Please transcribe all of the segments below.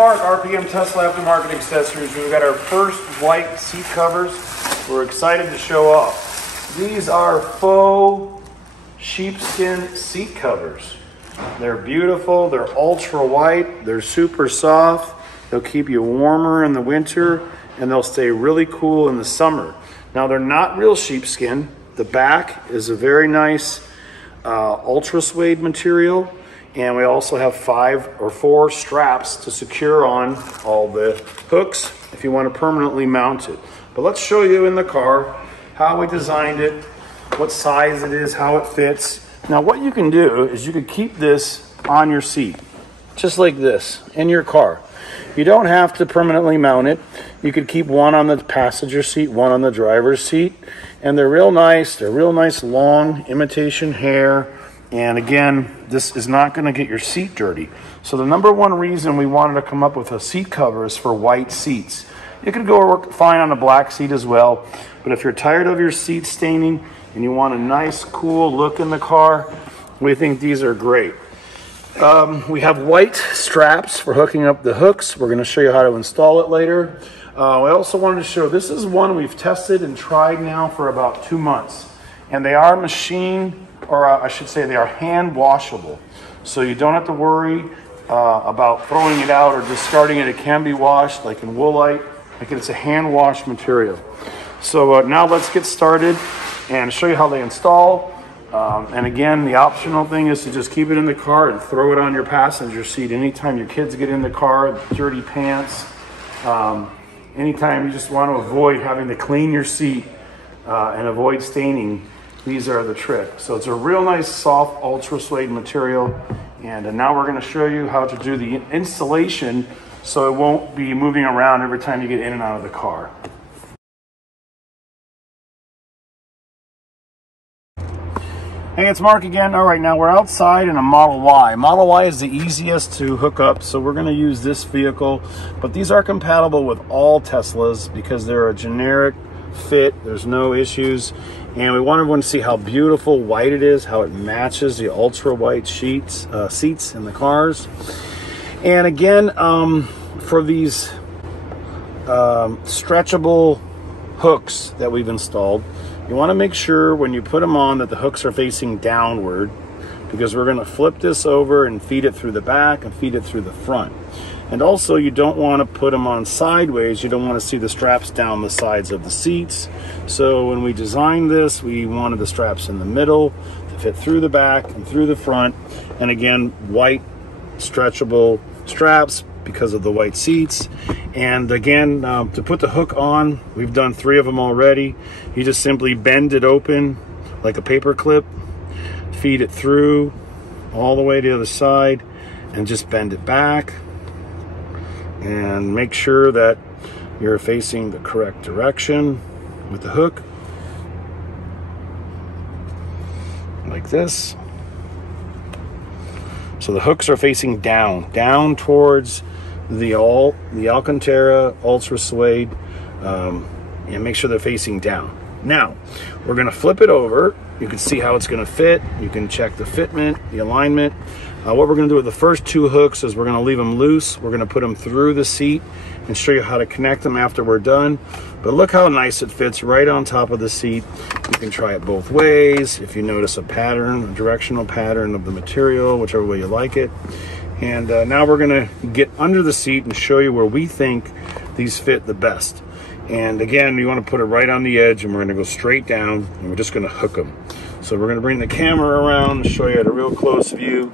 Mark, RPM Tesla Aftermarket Accessories. We've got our first white seat covers. We're excited to show off. These are faux sheepskin seat covers. They're beautiful, they're ultra white, they're super soft. They'll keep you warmer in the winter and they'll stay really cool in the summer. Now they're not real sheepskin. The back is a very nice ultrasuede material. And we also have 5 or 4 straps to secure on all the hooks if you want to permanently mount it. But let's show you in the car how we designed it, what size it is, how it fits. Now what you can do is you could keep this on your seat, just like this, in your car. You don't have to permanently mount it. You could keep one on the passenger seat, one on the driver's seat. And they're real nice. They're real nice long imitation hair. And again, this is not going to get your seat dirty. So the number one reason we wanted to come up with a seat cover is for white seats. You could go work fine on a black seat as well. But if you're tired of your seat staining and you want a nice, cool look in the car, we think these are great. We have white straps for hooking up the hooks. We're going to show you how to install it later. We also wanted to show, this is one we've tested and tried now for about 2 months. And they are machine, or I should say they are hand washable. So you don't have to worry about throwing it out or discarding it. It can be washed like in Woolite. Like it's a hand wash material. So now let's get started and show you how they install. And again, the optional thing is to just keep it in the car and throw it on your passenger seat anytime your kids get in the car, dirty pants. Anytime you just want to avoid having to clean your seat and avoid staining, these are the trick. So it's a real nice soft ultra suede material. And now we're going to show you how to do the installation so it won't be moving around every time you get in and out of the car. Hey, it's Mark again. All right, now we're outside in a Model Y. Model Y is the easiest to hook up, so we're going to use this vehicle. But these are compatible with all Teslas because they're a generic fit. There's no issues. And we want everyone to see how beautiful white it is, how it matches the ultra white seats in the cars. And again, for these stretchable hooks that we've installed, you want to make sure when you put them on that the hooks are facing downward, because we're going to flip this over and feed it through the back and feed it through the front. And also you don't want to put them on sideways. You don't want to see the straps down the sides of the seats. So when we designed this, we wanted the straps in the middle to fit through the back and through the front. And again, white stretchable straps because of the white seats. And again, to put the hook on, we've done 3 of them already. You just simply bend it open like a paper clip, feed it through all the way to the other side, and just bend it back. And make sure that you're facing the correct direction with the hook, like this. So the hooks are facing down towards the Alcantara Ultra Suede, and make sure they're facing down. Now, we're gonna flip it over. You can see how it's gonna fit. You can check the fitment, the alignment. What we're gonna do with the first 2 hooks is we're gonna leave them loose. We're gonna put them through the seat and show you how to connect them after we're done. But look how nice it fits right on top of the seat. You can try it both ways. If you notice a pattern, a directional pattern of the material, whichever way you like it. And now we're gonna get under the seat and show you where we think these fit the best. And again, you want to put it right on the edge, and we're going to go straight down, and we're just going to hook them. So we're going to bring the camera around and show you at a real close view.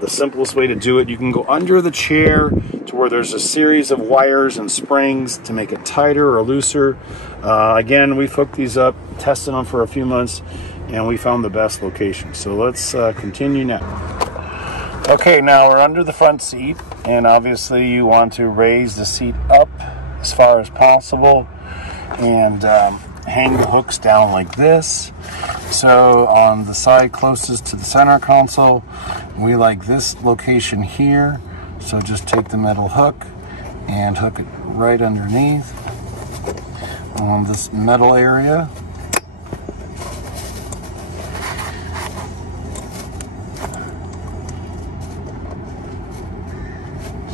The simplest way to do it, you can go under the chair to where there's a series of wires and springs to make it tighter or looser. Again, we've hooked these up, tested them for a few months, and we found the best location. So let's continue now. Okay, now we're under the front seat, and obviously you want to raise the seat up as far as possible and hang the hooks down like this. So on the side closest to the center console, we like this location here. So just take the metal hook and hook it right underneath on this metal area.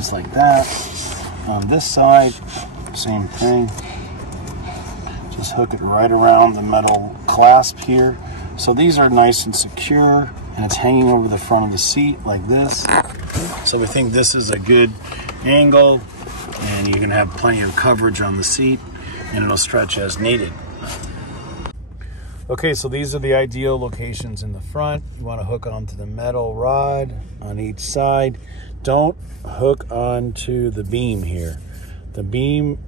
just like that. On this side, same thing. Just hook it right around the metal clasp here. So these are nice and secure, and it's hanging over the front of the seat like this. So we think this is a good angle, and you can have plenty of coverage on the seat, and it'll stretch as needed. Okay, so these are the ideal locations in the front. You want to hook onto the metal rod on each side. Don't hook onto the beam here. The beam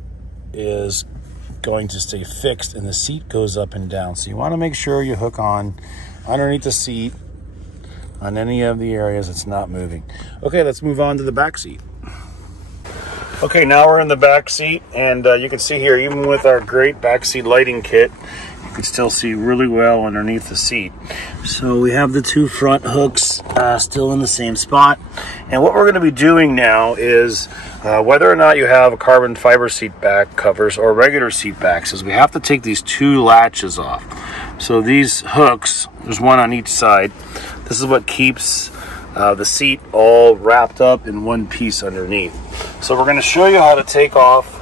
is going to stay fixed and the seat goes up and down. So you want to make sure you hook on underneath the seat on any of the areas it's not moving. Okay, let's move on to the back seat. Okay, now we're in the back seat, and you can see here, even with our great back seat lighting kit, you can still see really well underneath the seat. So we have the two front hooks still in the same spot. And what we're going to be doing now is, whether or not you have a carbon fiber seat back covers or regular seat backs, is we have to take these two latches off. So these hooks, there's one on each side. This is what keeps the seat all wrapped up in one piece underneath. So we're going to show you how to take off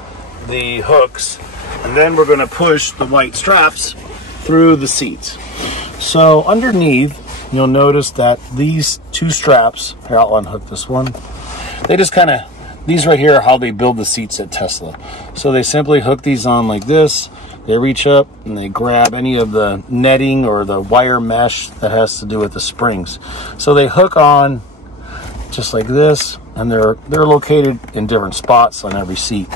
the hooks, and then we're going to push the white straps through the seats. So underneath, you'll notice that these two straps, here, I'll unhook this one. They just kind of, these right here are how they build the seats at Tesla. So they simply hook these on like this. They reach up and they grab any of the netting or the wire mesh that has to do with the springs. So they hook on just like this, and they're located in different spots on every seat.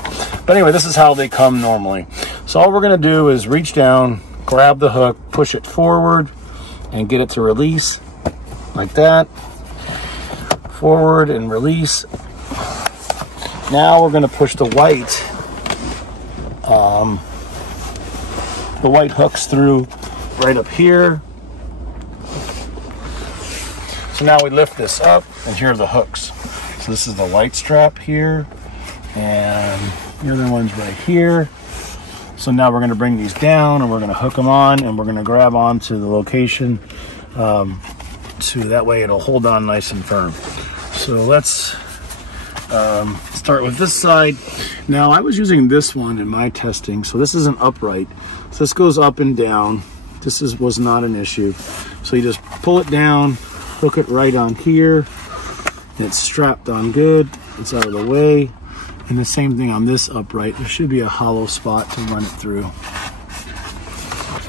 But anyway, this is how they come normally. So all we're going to do is reach down, grab the hook, push it forward, and get it to release like that. Forward and release. Now we're going to push the white hooks through right up here. So now we lift this up, and here are the hooks. So this is the white strap here, and the other one's right here. So now we're going to bring these down, and we're going to hook them on, and we're going to grab onto the location, so that way it'll hold on nice and firm. So let's start with this side. Now I was using this one in my testing, so this isn't upright. So this goes up and down. This was not an issue. So you just pull it down, hook it right on here, and it's strapped on good. It's out of the way. And the same thing on this upright. There should be a hollow spot to run it through.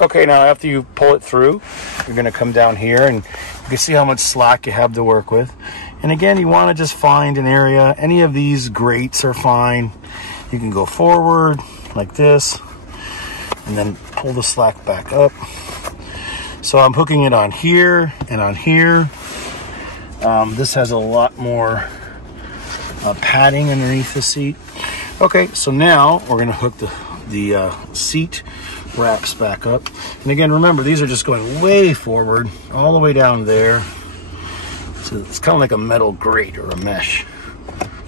Okay, now after you pull it through, you're going to come down here, and you can see how much slack you have to work with. And again, you want to just find an area. Any of these grates are fine. You can go forward like this, and then pull the slack back up. So I'm hooking it on here and on here. This has a lot more padding underneath the seat. Okay, so now we're going to hook the seat wraps back up. And again, remember, these are just going way forward, all the way down there. So it's kind of like a metal grate or a mesh.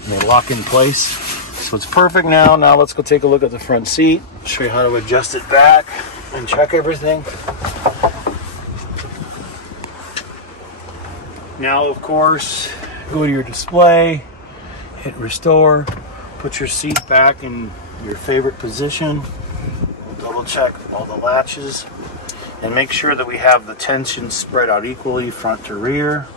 And they lock in place. So it's perfect now. Now let's go take a look at the front seat. Show you how to adjust it back and check everything. Now, of course, go to your display, hit restore, put your seat back in your favorite position. Double check all the latches and make sure that we have the tension spread out equally front to rear.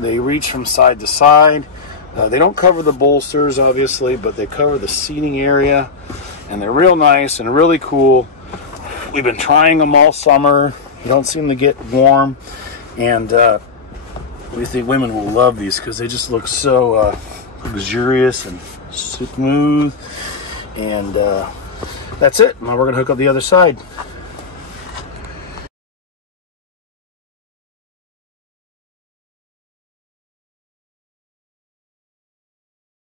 They reach from side to side. They don't cover the bolsters, obviously, but they cover the seating area, and they're real nice and really cool. We've been trying them all summer. You don't seem to get warm, and we think women will love these because they just look so luxurious and smooth. And that's it. Now we're going to hook up the other side.